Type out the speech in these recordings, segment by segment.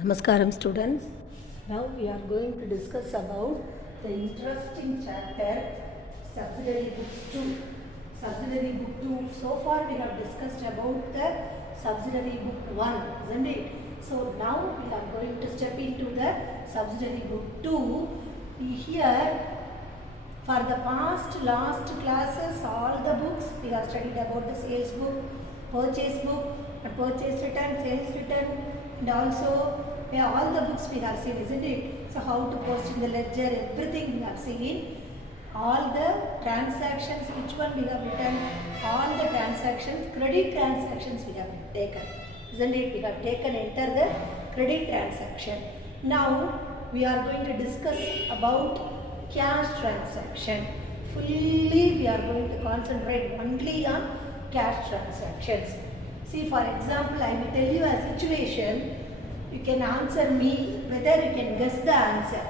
Namaskaram students. Now we are going to discuss about the interesting chapter Subsidiary Books 2. Subsidiary Book 2. So far we have discussed about the Subsidiary Book 1, isn't it? So now we are going to step into the Subsidiary Book 2. Here for the last classes, all the books we have studied about the sales book, purchase book, purchase return, sales return, and also all the books we have seen, isn't it? So how to post in the ledger, everything we have seen. All the transactions, which one we have written, all the transactions, credit transactions we have taken, isn't it? We have taken, enter the credit transaction. Now we are going to discuss about cash transaction. Fully we are going to concentrate only on cash transactions. See, for example, I will tell you a situation. You can answer me whether you can guess the answer.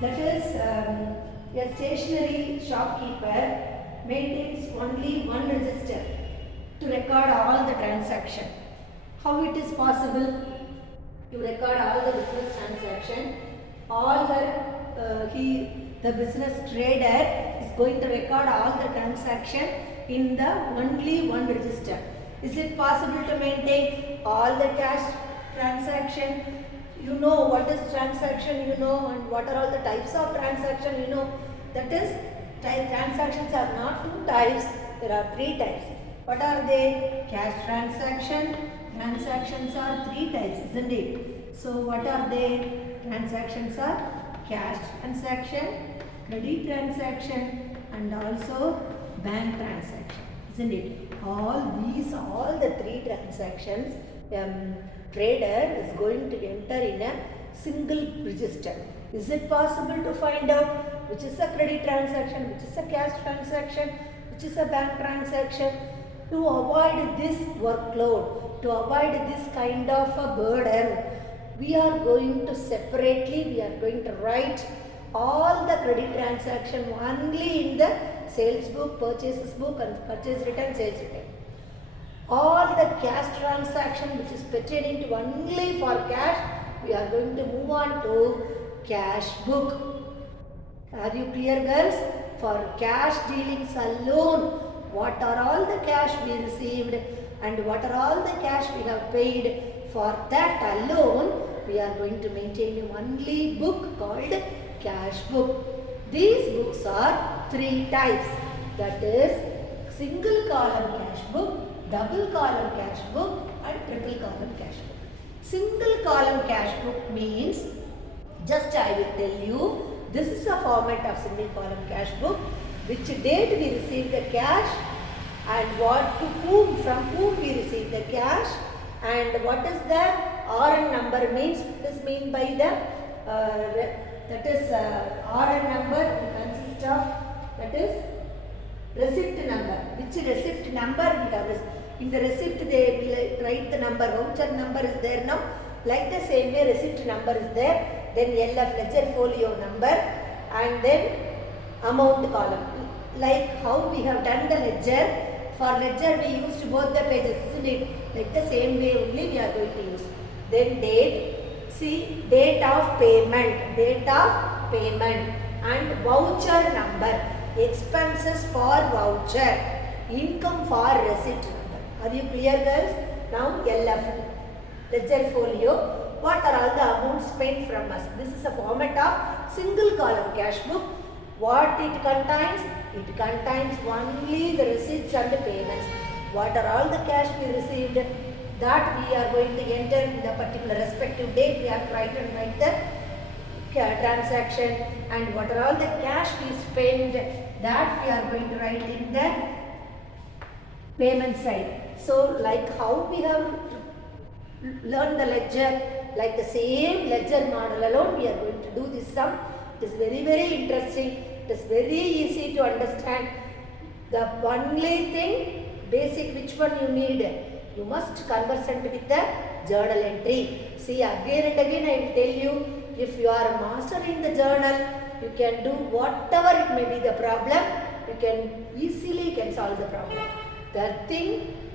That is, a stationery shopkeeper maintains only one register to record all the transaction. How it is possible to record all the business transaction? All the business trader is going to record all the transaction in the only one register. Is it possible to maintain all the cash transaction? You know what is transaction, you know, and what are all the types of transaction, you know. That is, transactions are not two types, there are three types. What are they? Cash transaction. Transactions are three types, isn't it? So what are they? Transactions are cash transaction, credit transaction, and also bank transaction, isn't it? All the three transactions, trader is going to enter in a single register. Is it possible to find out which is a credit transaction, which is a cash transaction, which is a bank transaction? To avoid this workload, to avoid this kind of a burden, we are going to separately, we are going to write all the credit transaction only in the sales book, purchases book, and purchase return, sales return. All the cash transaction which is pertaining to only for cash, we are going to move on to cash book. Are you clear, girls? For cash dealings alone, what are all the cash we received and what are all the cash we have paid, for that alone we are going to maintain only book called cash book. These books are three types, that is single column cash book, double column cash book, and triple column cash book. Single column cash book means, just I will tell you, this is a format of single column cash book, which date we received the cash and from whom we received the cash, and what is the RN number means. This mean by the that is RN number consists of, that is receipt number. Which receipt number we have? In the receipt they will write the number, voucher number is there now. Like the same way receipt number is there, then LF ledger folio number, and then amount column. Like how we have done the ledger, for ledger we used both the pages, isn't it? Like the same way only we are going to use. Then date, see date of payment, and voucher number, expenses for voucher, income for receipt number. Are you clear, girls? Now LF ledger folio, what are all the amounts spent from us? This is a format of single column cash book. What it contains? It contains only the receipts and the payments. What are all the cash we received? That we are going to enter in the particular respective date. We have to write the transaction, and what are all the cash we spend, that we are going to write in the payment side. So like how we have learned the ledger, like the same ledger model alone we are going to do this sum. It is very, very interesting. It is very easy to understand. The only thing basic which one you need, you must conversant with the journal entry. See, again and again I will tell you, if you are a master in the journal, you can do whatever it may be the problem, you can easily solve the problem.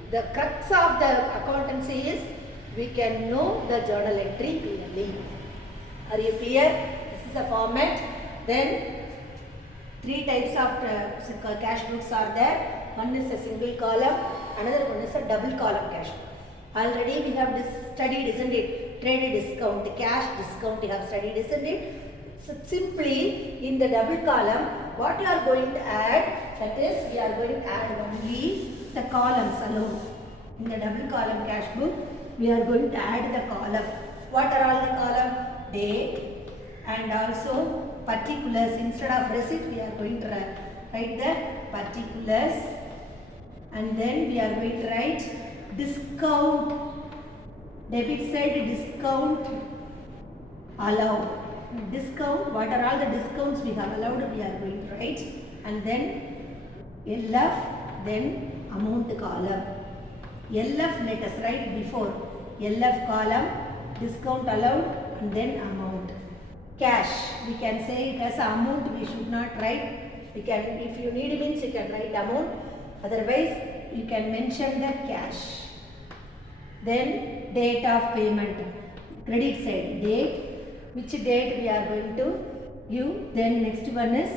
The crux of the accountancy is we can know the journal entry clearly. Are you clear? This is a format. Then three types of cash books are there. One is a single column, another one is a double column cash book. Already we have studied, isn't it? Trade discount, cash discount we have studied, isn't it? So simply in the double column, what you are going to add, that is we are going to add only the columns alone. In the double column cash book, we are going to add the column. What are all the column? Date and also particulars. Instead of receipt, we are going to write the particulars, and then we are going to write discount. Debit side discount allowed. Discount, what are all the discounts we have allowed, we are going to write, and then LF, then amount column. LF let us write before. LF column, discount allowed, and then amount. Cash, we can say it as amount, we should not write. We can, if you need means you can write amount, otherwise you can mention the cash. Then date of payment, credit side, date, which date we are going to give. Then next one is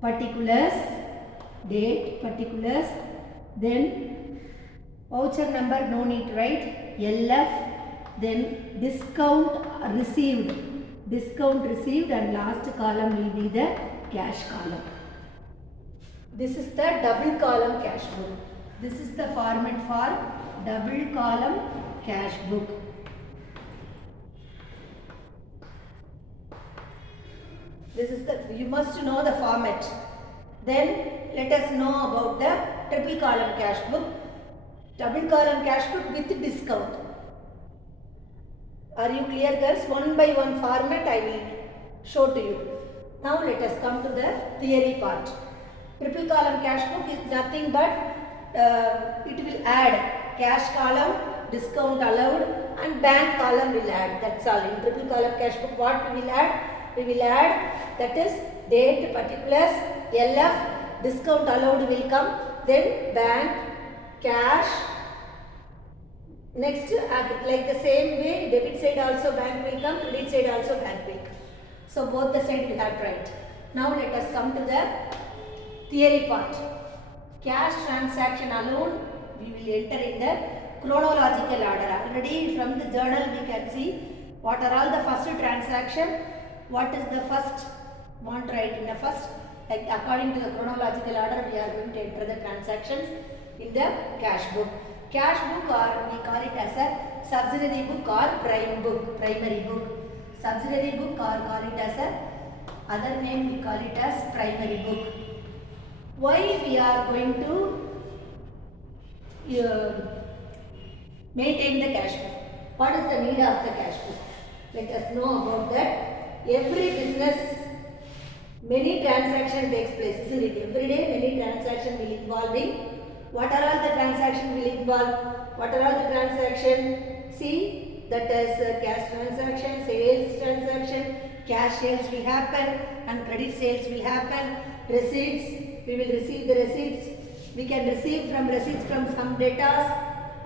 particulars, date, particulars, then voucher number, no need to write, LF, then discount received, and last column will be the cash column. This is the double column cash book. This is the format for double column cash book. This is the, you must know the format. Then let us know about the triple column cash book. Double column cash book with discount. Are you clear, girls? One by one format I will show to you. Now let us come to the theory part. Triple column cash book is nothing but it will add cash column, discount allowed, and bank column will add. That's all. In triple column cash book, what we will add? We will add, that is date, particulars, LF, discount allowed will come, then bank, cash. Next, like the same way, debit side also bank will come, credit side also bank will come. So both the side we have to write. Now let us come to the theory part. Cash transaction alone, we will enter in the chronological order. Already from the journal we can see what are all the first transaction, what is the first, want to write in the first, like according to the chronological order we are going to enter the transactions in the cash book. Cash book, or we call it as a subsidiary book or primary book. Subsidiary book, or call it as a other name, we call it as primary book. Why we are going to maintain the cash book? What is the need of the cash book? Let us know about that. Every business, many transactions takes place, isn't it? Every day many transactions will involve in. What are all the transactions will involve? What are all the transactions? See, that is cash transaction, sales transaction, cash sales will happen and credit sales will happen. Receipts, we will receive the receipts. We can receive from receipts from some data,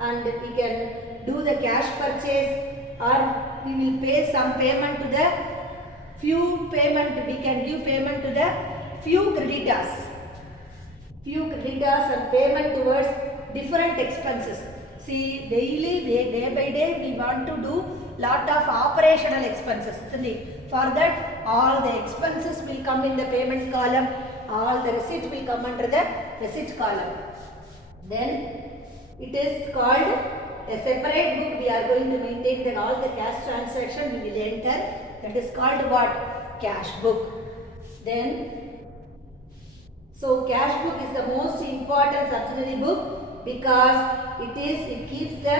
and we can do the cash purchase, or we will pay some payment to the few payment, we can give payment to the few creditors. And payment towards different expenses. See, daily, day by day, we want to do lot of operational expenses, isn't it? For that, all the expenses will come in the payment column, all the receipt will come under the receipt column. Then, it is called a separate book. We are going to maintain that all the cash transaction we will enter. That is called what? Cash book. Then, so cash book is the most important subsidiary book because it keeps the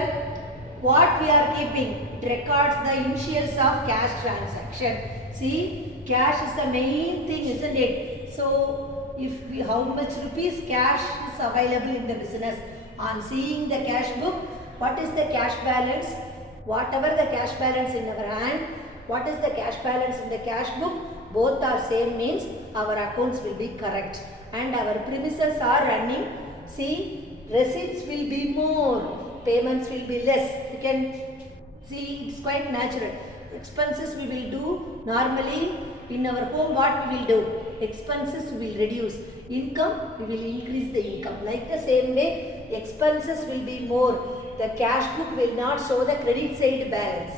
what we are keeping. It records the initials of cash transaction. See, cash is the main thing, isn't it? So if how much rupees cash is available in the business, on seeing the cash book, what is the cash balance? Whatever the cash balance in our hand, what is the cash balance in the cash book? Both are same means our accounts will be correct and our premises are running. See, receipts will be more, payments will be less. You can See, it's quite natural. Expenses we will do normally in our home. What we will do? Expenses we will reduce. Income we will increase the income. Like the same way, expenses will be more. The cash book will not show the credit side balance.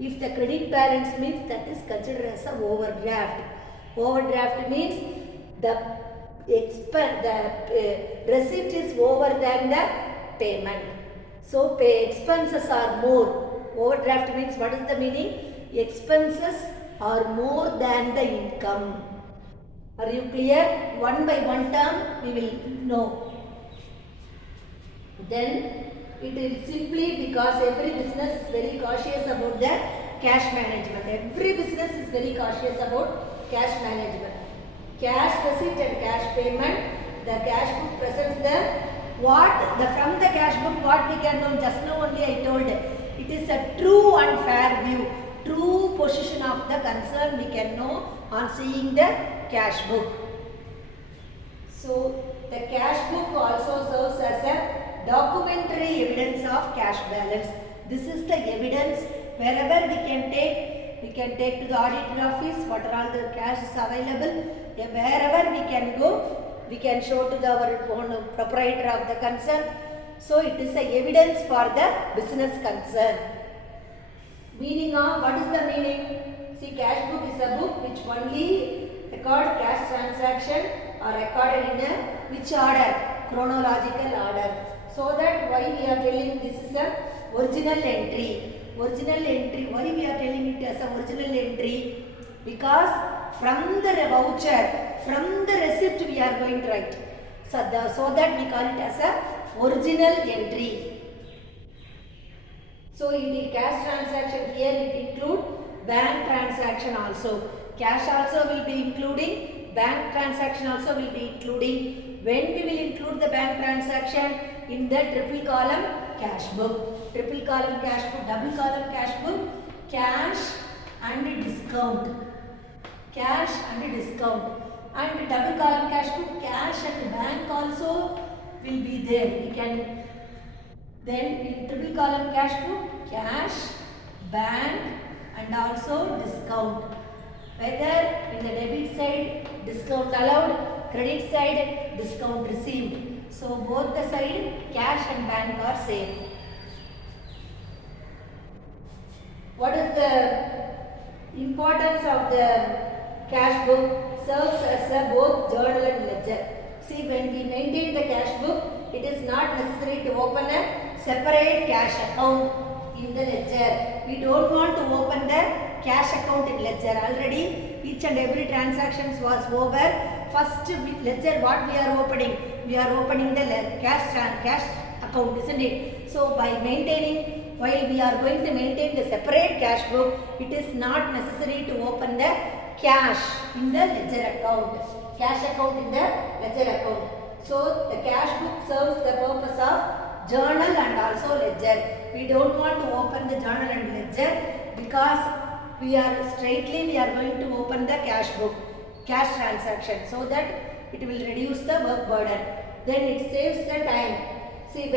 If the credit balance means, that is considered as an overdraft. Overdraft means the receipt is over than the payment. So expenses are more. Overdraft means, what is the meaning? Expenses are more than the income. Are you clear? One by one term we will know. Then it is simply because every business is very cautious about the cash management. Every business is very cautious about cash management. Cash receipt and cash payment. The cash book presents from the cash book what we can know. Just now only I told. It is a true and fair view. True position of the concern we can know on seeing the cash book. So the cash book also serves as a documentary evidence of cash balance. This is the evidence wherever we can take to the auditor office what are all the cash is available. Wherever we can go, we can show to our own proprietor of the concern. So it is a evidence for the business concern. Meaning of, what is the meaning? See, cash book is a book which only record cash transaction are recorded in a which order? Chronological order. So that why we are telling this is a original entry. Original entry. Why we are telling it as a original entry? Because from the voucher, from the receipt we are going to write. So that we call it as a original entry. So in the cash transaction here it include bank transaction also. Cash also will be including, bank transaction also will be including. When we will include the bank transaction? In the triple column cash book. Triple column cash book, double column cash book, cash and discount. Cash and discount. And double column cash book, cash and bank also will be there. We can then in triple column cash book, cash, bank and also discount. Whether in the debit side discount allowed, credit side discount received. So both the side cash and bank are same. What is the importance of the cash book? Serves as a both journal and ledger. See, when we maintain the cash book, it is not necessary to open a separate cash account in the ledger. We don't want to open the cash account in ledger. Already each and every transactions was over. First ledger what we are opening? We are opening the cash account, isn't it? So by maintaining, while we are going to maintain the separate cash book, it is not necessary to open the cash in the ledger account. Cash account in the ledger account. So the cash book serves the purpose of journal and also ledger. We don't want to open the journal and ledger because we are going to open the cash book, cash transaction, so that it will reduce the work burden. Then it saves the time. See,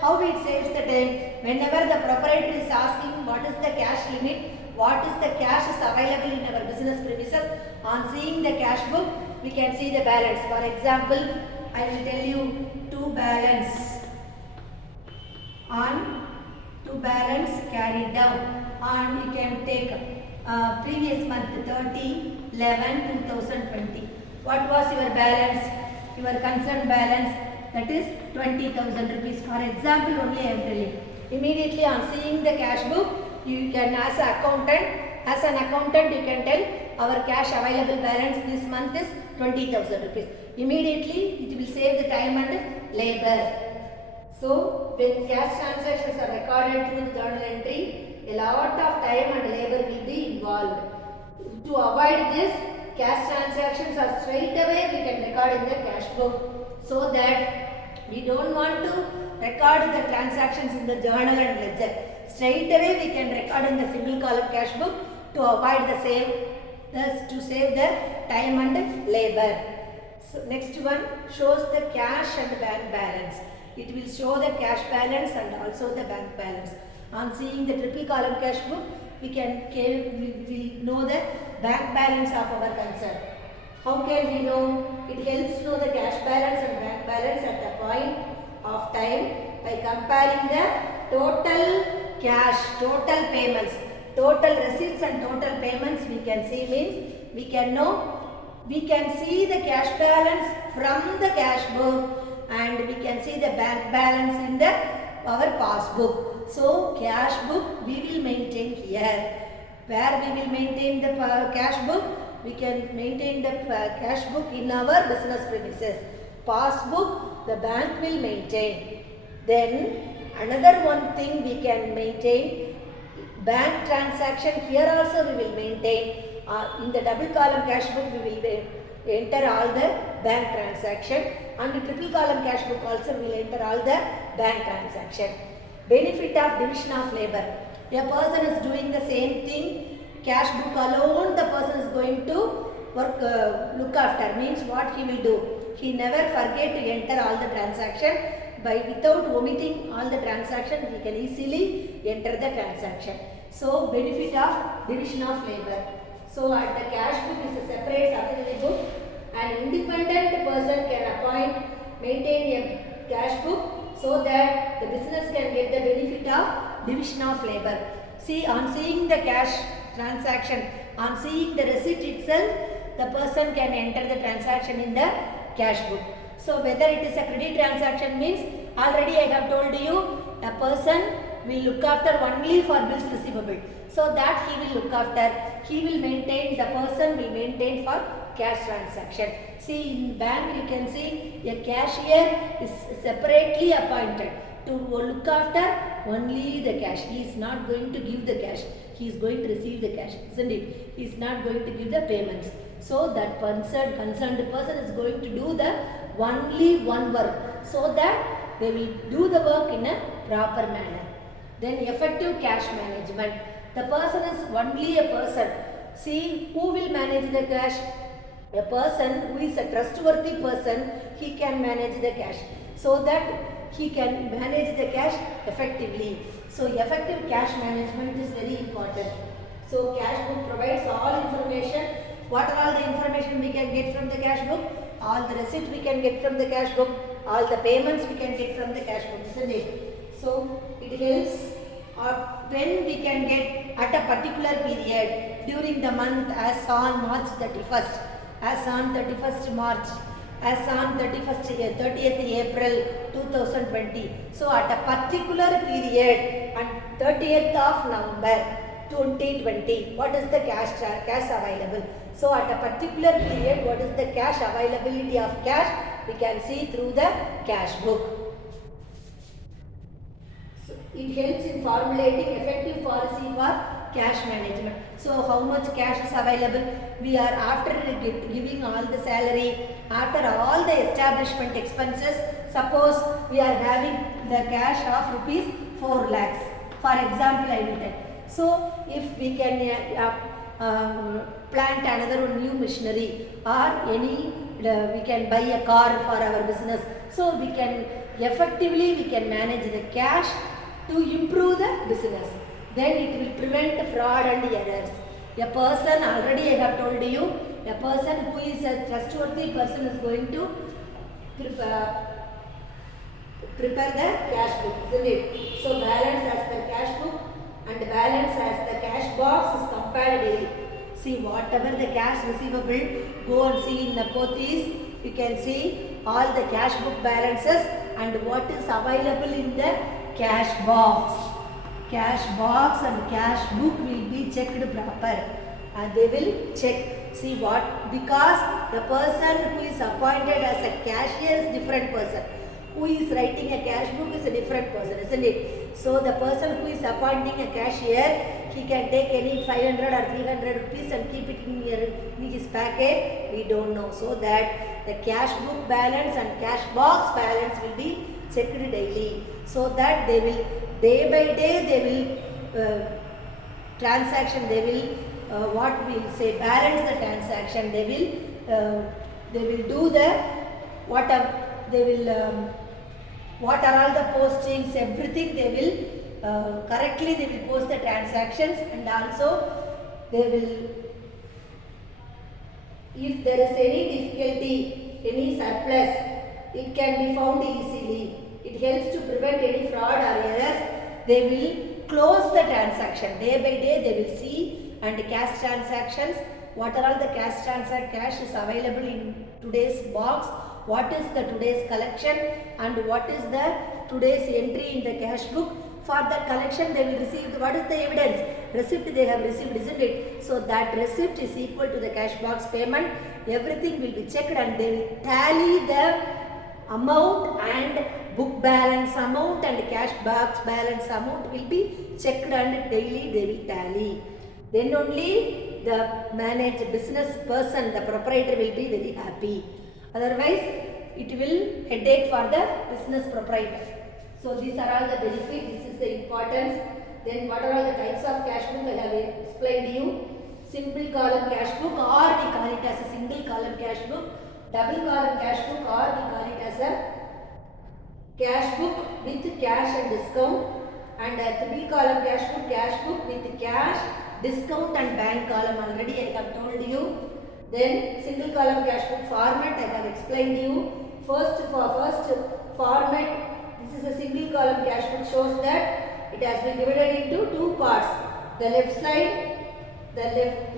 how it saves the time? Whenever the proprietor is asking what is the cash limit, what is the cash is available in our business premises, on seeing the cash book, we can see the balance. For example, I will tell you two balance carried down. And you can take previous month 30/11/2020. What was your balance? Your concerned balance, that is 20,000 rupees. For example, only I am telling. Immediately on seeing the cash book, you can as an accountant you can tell our cash available balance this month is 20,000 rupees. Immediately it will save the time and labor. So when cash transactions are recorded through the journal entry, a lot of time and labor will be involved. To avoid this, cash transactions are straight away we can record in the cash book, so that we don't want to record the transactions in the journal and ledger. Straight away we can record in the single column cash book to avoid to save the time and labor. So next one shows the cash and bank balance. It will show the cash balance and also the bank balance. On seeing the triple column cash book, we will know the bank balance of our concern. How can we know? It helps to know the cash balance and bank balance at the point of time by comparing the total cash, total payments, total receipts and total payments. We can see means we can know. We can see the cash balance from the cash book and we can see the bank balance in the our passbook. So cash book we will maintain here. Where we will maintain the cash book? We can maintain the cash book in our business premises. Passbook the bank will maintain. Then another one thing we can maintain, bank transaction here also we will maintain. In the double column cash book we will enter all the bank transaction, and the triple column cash book also we will enter all the bank transaction. Benefit of division of labor. A person is doing the same thing, cash book alone the person is going to work, look after, means what he will do? He never forget to enter all the transaction. Without omitting all the transaction, he can easily enter the transaction. So benefit of division of labor. So at the cash book is a separate subsidiary book. An independent person can appoint, maintain a cash book so that the business can get the benefit of division of labor. See, on seeing the cash transaction, on seeing the receipt itself, the person can enter the transaction in the cash book. So whether it is a credit transaction means, already I have told you, a person will look after only for bills receivable. So that he will look after, he will maintain, the person will maintain for cash transaction. See, in bank you can see a cashier is separately appointed to look after only the cash. He is not going to give the cash, he is going to receive the cash, isn't it? He is not going to give the payments. So that concerned person is going to do the only one work, so that they will do the work in a proper manner. Then effective cash management. The person is only a person. See, who will manage the cash? A person who is a trustworthy person, he can manage the cash, so that he can manage the cash effectively. So effective cash management is very important. So cash book provides all information. What are all the information we can get from the cash book? All the receipt we can get from the cash book. All the payments we can get from the cash book, isn't it? So it helps when we can get at a particular period during the month as on March 31st, as on 31st March, as on 30th April 2020. So at a particular period on 30th of November 2020, what is the cash available? So at a particular period, what is the cash availability of cash? We can see through the cash book. So it helps in formulating effective policy for cash management. So how much cash is available? We are after giving all the salary, after all the establishment expenses, suppose we are having the cash of rupees 4 lakhs. For example, I will tell. So if we can plant another new machinery or any, we can buy a car for our business. So we can effectively manage the cash to improve the business. Then it will prevent fraud and errors. A person, already I have told you, a person who is a trustworthy person is going to prepare the cash book, isn't it? So balance as per cash book and balance as the cash box is compared daily. See, whatever the cash receivable, go and see in the Pothis, you can see all the cash book balances and what is available in the cash box. Cash box and cash book will be checked proper. They will check. See what? Because the person who is appointed as a cashier is different person. Who is writing a cash book is a different person, isn't it? So the person who is appointing a cashier, he can take any 500 or 300 rupees and keep it in his packet. We don't know. So that the cash book balance and cash box balance will be checked daily. So that they will, day by day, they will transaction, they will what we will say, balance the transaction. They will do the what are all the postings, everything they will correctly they will post the transactions, and also they will, if there is any difficulty, any surplus, it can be found easily. It helps to prevent any fraud or errors. They will close the transaction. Day by day they will see, and cash transactions, what are all the cash is available in today's box, what is the today's collection, and what is the today's entry in the cash book. For that collection they will receive, what is the evidence? Receipt they have received, isn't it? So that receipt is equal to the cash box payment. Everything will be checked, and they will tally the amount, and book balance amount and cash box balance amount will be checked, and daily they will tally. Then only the business person, the proprietor will be very happy. Otherwise, it will headache for the business proprietor. So these are all the benefits. This is the importance. Then what are all the types of cash book I have explained to you. Simple column cash book, or we call it as a single column cash book. Double column cash book, or we call it as a cash book with cash and discount. And triple column cash book with cash, discount and bank column. Already I have told you. Then single column cash book format I have explained to you. First format, this is a single column cash book, shows that it has been divided into two parts. The left side, the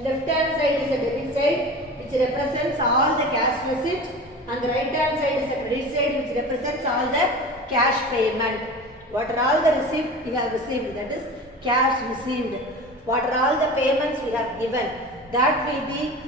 left hand side is a debit side, which represents all the cash receipt, and the right hand side is a credit side, which represents all the cash payment. What are all the receipts we have received, that is cash received. What are all the payments we have given, that will be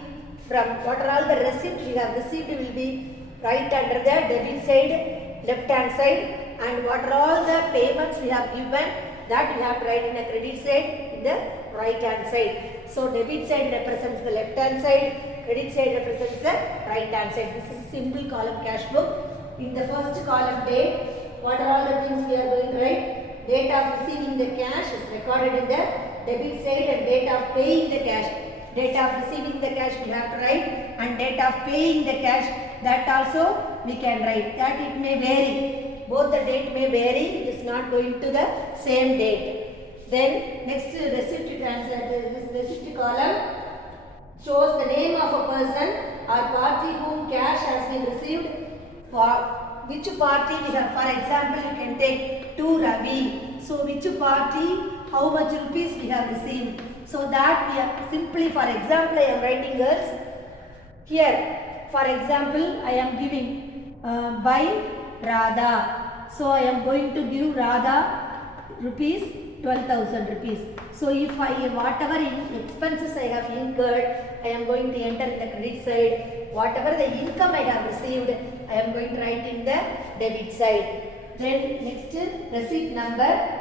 from, what are all the receipts we have received will be right under the debit side, left hand side, and what are all the payments we have given, that we have to write in the credit side, in the right hand side. So debit side represents the left hand side, credit side represents the right hand side. This is a simple column cash book. In the first column date, what are all the things we are going to write? Date of receiving the cash is recorded in the debit side, and date of paying the cash. Date of receiving the cash we have to write, and date of paying the cash, that also we can write. That it may vary. Both the date may vary. It is not going to the same date. Then next receipt transaction. This receipt column shows the name of a person or party whom cash has been received. For which party we have, for example, you can take to Ravi. So which party, how much rupees we have received. So that we are simply, for example, I am writing girls. Here, for example, I am giving by Radha. So I am going to give Radha rupees 12,000 rupees. So if I, whatever expenses I have incurred, I am going to enter in the credit side. Whatever the income I have received, I am going to write in the debit side. Then next, receipt number.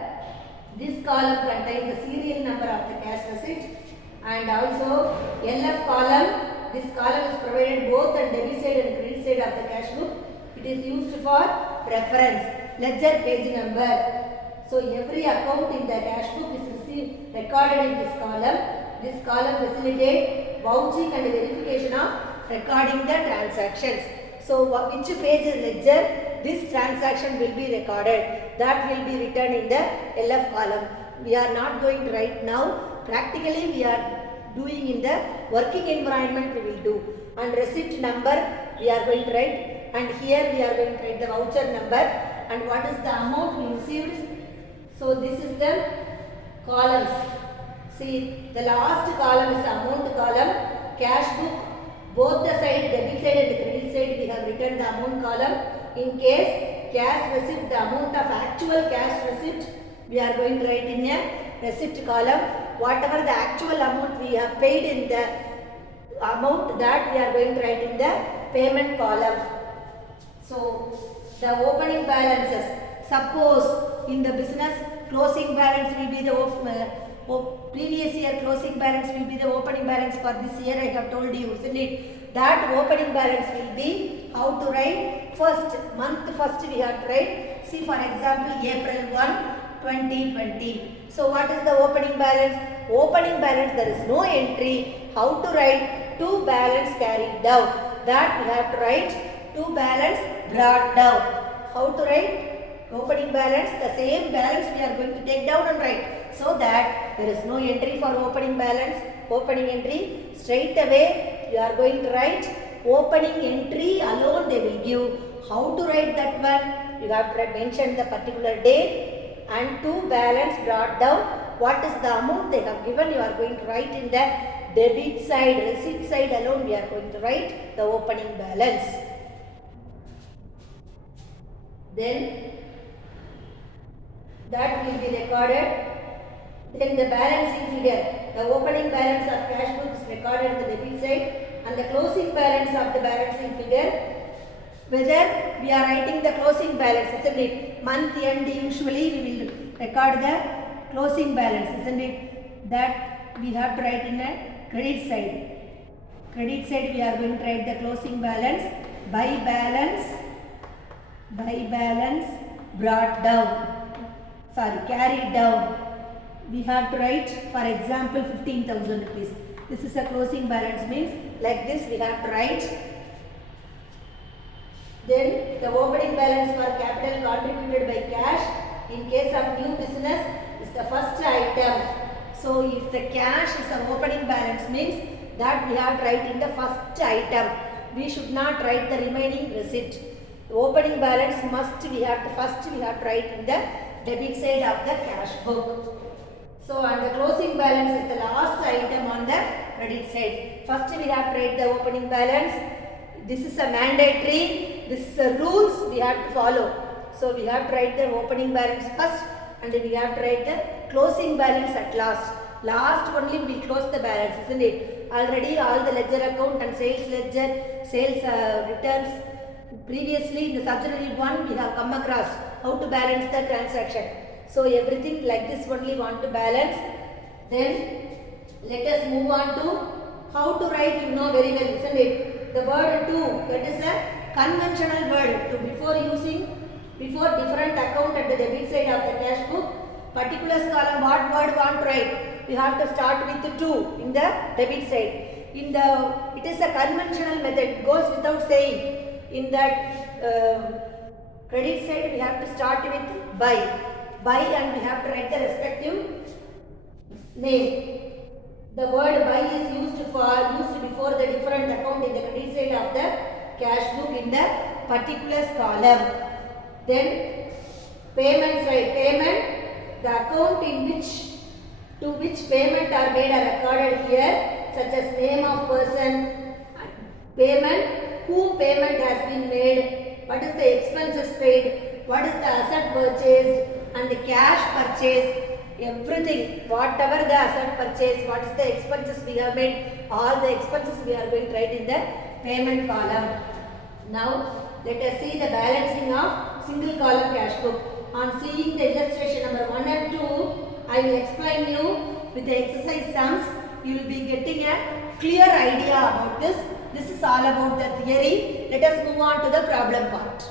This column contains the serial number of the cash receipt, and also LF column. This column is provided both on debit side and credit side of the cash book. It is used for reference. Ledger page number. So every account in the cash book is recorded in this column. This column facilitates vouching and verification of recording the transactions. So which page is ledger? This transaction will be recorded. That will be written in the LF column. We are not going to write now. Practically we are doing in the working environment we will do. And receipt number we are going to write. And here we are going to write the voucher number. And what is the amount we received. So this is the columns. See, the last column is the amount column. Cash book, both the side, debit side and the credit side, we have written the amount column. In case cash receipt, the amount of actual cash receipt, we are going to write in a receipt column. Whatever the actual amount we have paid in the amount, that we are going to write in the payment column. So the opening balances. Suppose in the business, closing balance will be the previous year closing balance will be the opening balance for this year. I have told you, isn't it? That opening balance will be how to write first month. First we have to write. See, for example, April 1, 2020. So what is the opening balance? Opening balance, there is no entry. How to write? To balance carried down. That we have to write to balance brought down. How to write? Opening balance, the same balance we are going to take down and write, so that there is no entry for opening balance, opening entry. Straight away you are going to write opening entry alone they will give. How to write that one? You have to mention the particular date and to balance brought down. What is the amount they have given? You are going to write in the debit side, receipt side alone we are going to write the opening balance. Then that will be recorded. Then the balancing figure, the opening balance of cash book is recorded in the debit side and the closing balance of the balancing figure. Whether we are writing the closing balance, isn't it? Month end usually we will record the closing balance, isn't it? That we have to write in a credit side. Credit side we are going to write the closing balance by balance brought down. Carried down. We have to write, for example, 15,000 rupees. This is a closing balance, means like this we have to write. Then the opening balance for capital contributed by cash in case of new business is the first item. So if the cash is an opening balance, means that we have to write in the first item. We should not write the remaining receipt. The opening balance we have to write in the debit side of the cash book. So and the closing balance is the last item on the credit side. First we have to write the opening balance. This is a mandatory. This is the rules we have to follow. So we have to write the opening balance first and we have to write the closing balance at last. Last only we close the balance, isn't it? Already all the ledger account and sales ledger, sales returns. Previously in the subsidiary 1 we have come across how to balance the transaction. So everything like this only want to balance. Then let us move on to how to write, you know very well, isn't it? The word to, that is a conventional word. To before different account at the debit side of the cash book, particulars column what word want to write? We have to start with 2 in the debit side. It is a conventional method, goes without saying. In that credit side we have to start with by and we have to write the respective name. The word by is used before the different account in the credit side of the cash book in the particulars column. Then payment side, the account to which payment are made are recorded here, such as name of person, payment, who payment has been made, what is the expenses paid, what is the asset purchased and the cash purchase, everything, whatever the asset purchase, what is the expenses we have made, all the expenses we are going to write in the payment column. Now let us see the balancing of single column cash book. On seeing the illustration number 1 and 2, I will explain you with the exercise sums. You will be getting a clear idea about this. This is all about the theory. Let us move on to the problem part.